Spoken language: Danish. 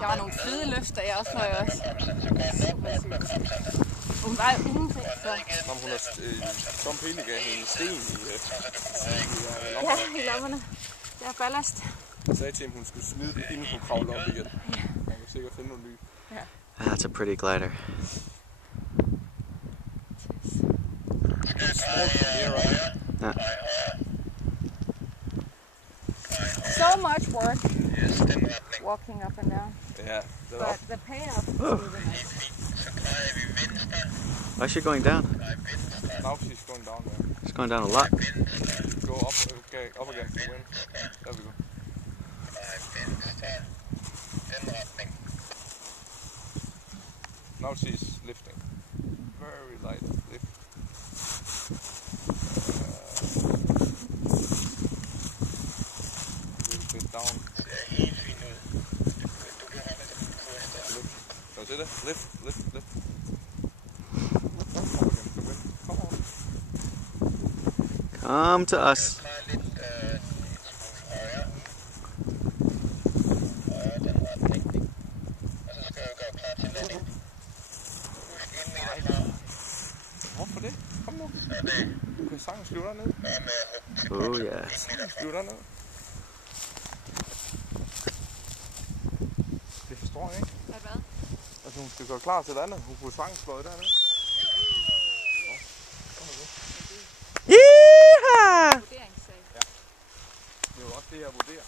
Der var nogle fede løfter, jeg også fløj også. Hun var jo ingenting så. Hun har Tom Pelle gav hende en sten i Ja, i lommerne. Det er ballast. Jeg sagde til hende, hun skulle smide det, inden hun kravlede op igen. Man kan sikkert finde nogle nye. Ja. That's a pretty glider. It's small from here, right? Yeah. So much work walking up and down. Yeah, But the payoff is really nice. Why is she going down? now she's going down there. She's going down a lot. Go up, okay, up against the wind. There we go. Now she's lifting. Very light lift. A little bit down. Kan du se det? Lift, lift, lift. Come to us. Hvorfor det? Kom nu. Du kan sagtens flyve derned. Oh yeah. Sagtens flyve derned. Det forstår jeg ikke. Hvad? Altså hun skal gøre klar til det andet. Hun kunne sagtens fløje derned. Yeehaw! Vurderingssag. Det er jo også det, jeg vurderer.